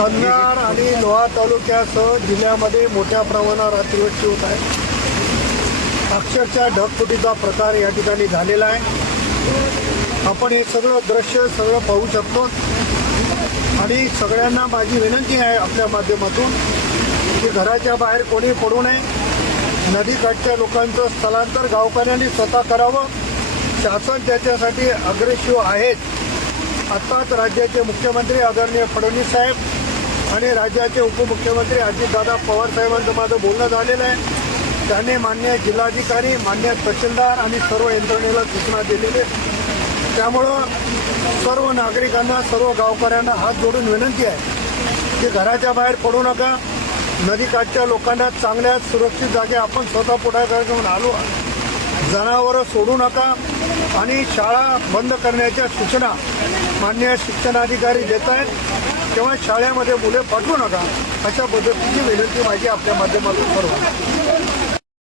कंधार आणि लोहा तालुक्यासह जिल्ह्यामध्ये मोठ्या प्रमाणावर अतिवृष्टी होत आहे. अक्षरशः ढगफुटीचा प्रकार या ठिकाणी झालेला आहे. आपण हे सगळं दृश्य सगळं पाहू शकतो. आणि सगळ्यांना माझी विनंती आहे आपल्या माध्यमातून की घराच्या बाहेर कोणी पडू नये. नदीकाठच्या लोकांचं स्थलांतर गावकऱ्यांनी स्वतः करावं. शासन त्याच्यासाठी अग्रेसिव्ह आहेत. आत्ताच राज्याचे मुख्यमंत्री आदरणीय फडणवीस साहेब आणि राज्याचे उपमुख्यमंत्री अजितदादा पवार साहेबांचं माझं बोलणं झालेलं आहे. त्यांनी मान्य जिल्हाधिकारी मान्य तहसीलदार आणि सर्व यंत्रणेला सूचना दिलेली आहे. त्यामुळं सर्व नागरिकांना सर्व गावकऱ्यांना हात जोडून विनंती आहे की घराच्या बाहेर पडू नका. नदीकाठच्या लोकांना चांगल्या सुरक्षित जागे आपण स्वतः पुढाकार घेऊन आलो. जनावरं सोडू नका आणि शाळा बंद करण्याच्या सूचना मान्य शिक्षणाधिकारी देत आहेत. तेव्हा शाळेमध्ये मुले पाठवू नका अशा पद्धतीची विनंती माझी आपल्या माध्यमातून करू.